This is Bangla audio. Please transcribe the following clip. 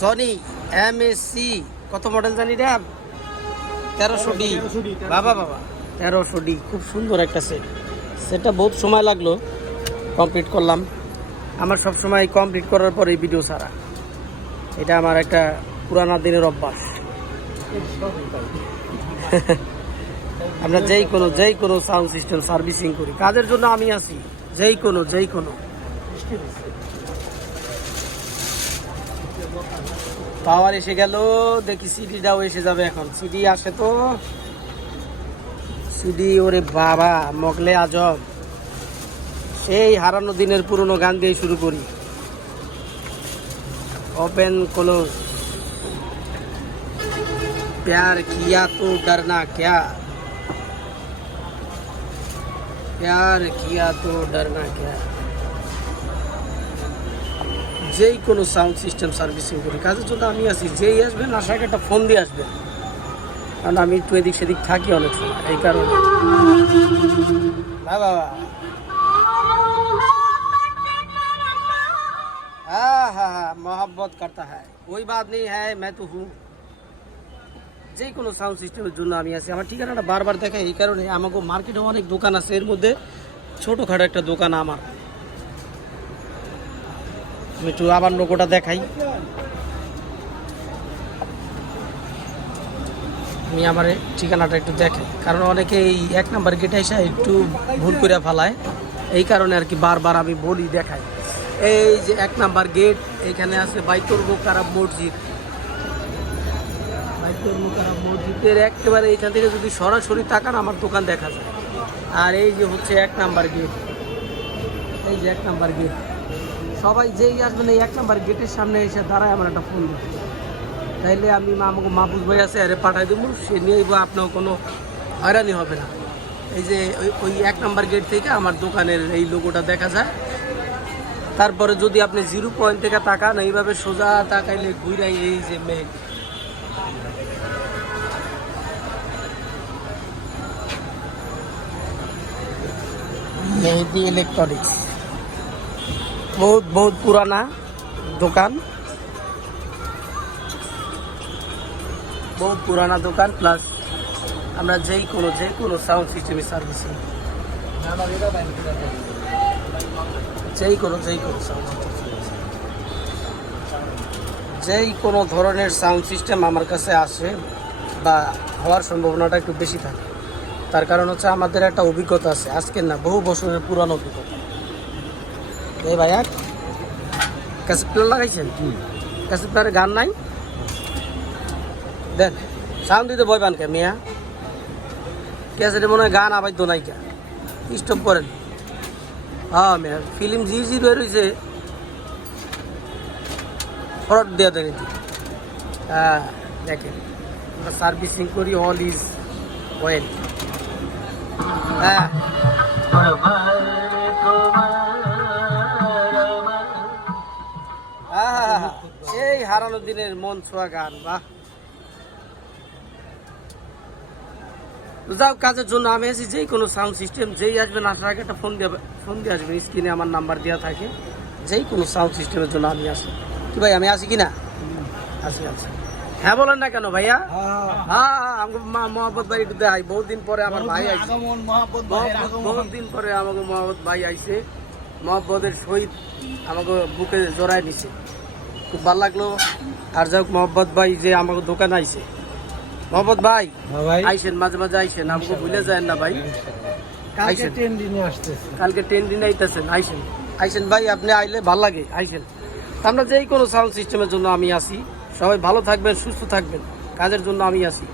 সনি এম সি কত মডেল জানি রে তেরোশো ডি। বাবা বাবা। তেরোশো ডি খুব সুন্দর একটা সেট সেটটা বহুত সময় লাগল। কমপ্লিট করলাম। আমার সব সময় কমপ্লিট করার পরে ভিডিও ছাড়া। এটা আমার একটা পুরানা দিনের অভ্যাস। আমরা যেই কোনো যেই কোনো সাউন্ড সিস্টেম সার্ভিসিং করি। কাজের জন্য আমি আছি। যেই কোনো যেই কোনো। পাওয়ার এসে গেল দেখি সিডিটাও এসে যাবে এখন সিডি আসে তো সিডি ওরে বাবা মগলে আজব সেই হারানো দিনের পুরনো গান দিয়ে শুরু করি ओपन क्लोज प्यार किया तो डरना क्या प्यार किया तो डरना क्या যেই কোনো সাউন্ড সিস্টেম সার্ভিসিং করি। কাজের জন্য আমি আছি, যেই আসবেন আসাকে একটা ফোন দিয়ে আসবেন কারণ আমি একটু এদিক সেদিক থাকি অনেক সময়, এই কারণে। না বাবা হ্যাঁ হ্যাঁ হ্যাঁ মহাব্বত করতে হয়। ওই বাদ নেই হ্যাঁ মে তো হুম। যে কোনো সাউন্ড সিস্টেমের জন্য আমি আছি। আমার ঠিকানাটা বারবার দেখাই এই কারণে আমাকে মার্কেটে অনেক দোকান আছে। এর মধ্যে ছোটোখাটো একটা দোকান আমার। আমি একটু আবার লোকোটা দেখাই। আমি আমার ঠিকানাটা একটু দেখাই কারণ অনেকে এই এক নাম্বার গেটে এসে একটু ভুল করে ফেলায়। এই কারণে আর কি বারবার আমি বলি দেখাই। এই যে এক নাম্বার গেট এখানে আছে বাইতুর মোকারাম মসজিদ। বাইতুর মোকারাম মসজিদের একেবারে এখান থেকে যদি সরাসরি তাকান, আমার দোকান দেখা যায়। আর এই যে হচ্ছে এক নাম্বার গেট এই যে এক নাম্বার গেট সবাই যেই আসবেন এই এক নাম্বার গেটের সামনে এসে দাঁড়ায় আমার একটা ফোন দেবে তাইলে আমি আমাকে মাহফুজ ভাই আছে, আরে পাঠাই দেবো সে নিয়ে বা আপনার কোনো হয়রানি হবে না। এই যে ওই- ওই এক নাম্বার গেট থেকে আমার দোকানের এই লোগোটা দেখা যায়। তারপরে যদি আপনি জিরো পয়েন্ট থেকে তাকান, এইভাবে সোজা তাকাইলে ঘুরাই এই যে মেঘ মেহেদি ইলেকট্রনিক্স বহুত বহুত পুরানা দোকান। বহুত পুরানা দোকান প্লাস আমরা যেই কোনো, যে কোনো সাউন্ড সিস্টেমের সার্ভিসিং যেই কোনো যেই কোনো সাউন্ড যেই কোনো ধরনের সাউন্ড সিস্টেম আমার কাছে আসে বা হওয়ার সম্ভাবনাটা একটু বেশি থাকে। তার কারণ হচ্ছে আমাদের একটা অভিজ্ঞতা আছে, আজকের না, বহু বছরের পুরানো অভিজ্ঞতা। এই ভাইয়া ক্যাসেট প্লেয়ার লাগাইছেন? ক্যাসেট প্লেয়ারে গান নাই? দেন সাউন্ড দিতে ভয় পান কে মিয়া? ক্যাসেটে মনে হয় গান আবাই তো নাই কে? স্টপ করেন। হ্যাঁ মিয়া ফিল্ম জি জি বের হয়েছে ফরট দেওয়া দেন। হ্যাঁ দেখেন আমরা সার্ভিসিং করি অল ইজ ওয়েল হ্যাঁ দিনের মন ছোঁয়া গান বাহ। যাও কাজের জন্য আমি আছি যেই কোনো সাউন্ড সিস্টেম যেই আসবেন আসার আগে একটা ফোন দিয়ে ফোন দিয়ে আসবেন স্ক্রিনে আমার নাম্বার দেওয়া থাকে। যেই কোনো সাউন্ড সিস্টেমের জন্য আমি আসি। কি ভাই আমি আসি কি না? আসি আছি হ্যাঁ বলেন না কেন ভাইয়া? হ্যাঁ আমাকে মোহাম্মদ ভাই একটু দেখাই। বহুত দিন পরে আমার ভাই আইছে। বহুত- দিন পরে আমাকে মোহাম্মদ ভাই আইছে। মোহাম্মদের সহিত আমাকে বুকে জড়াই নিছে। খুব ভালো লাগল। আর যাক মোহাম্মদ ভাই যে আমার দোকান আইছে। মোহাম্মদ ভাই ভাই। আইসেন মাঝে মাঝে আইসেন আমাকে ভুলে যায় না ভাই। কালকে। ট্রেন দিনে আইতেছেন আইসেন। আইসেন ভাই আপনি আইলে ভালো লাগে আইসেন। আমরা যেই কোনো সাউন্ড সিস্টেমের জন্য আমি আসি সবাই ভালো থাকবেন সুস্থ থাকবেন। কাজের জন্য আমি আসি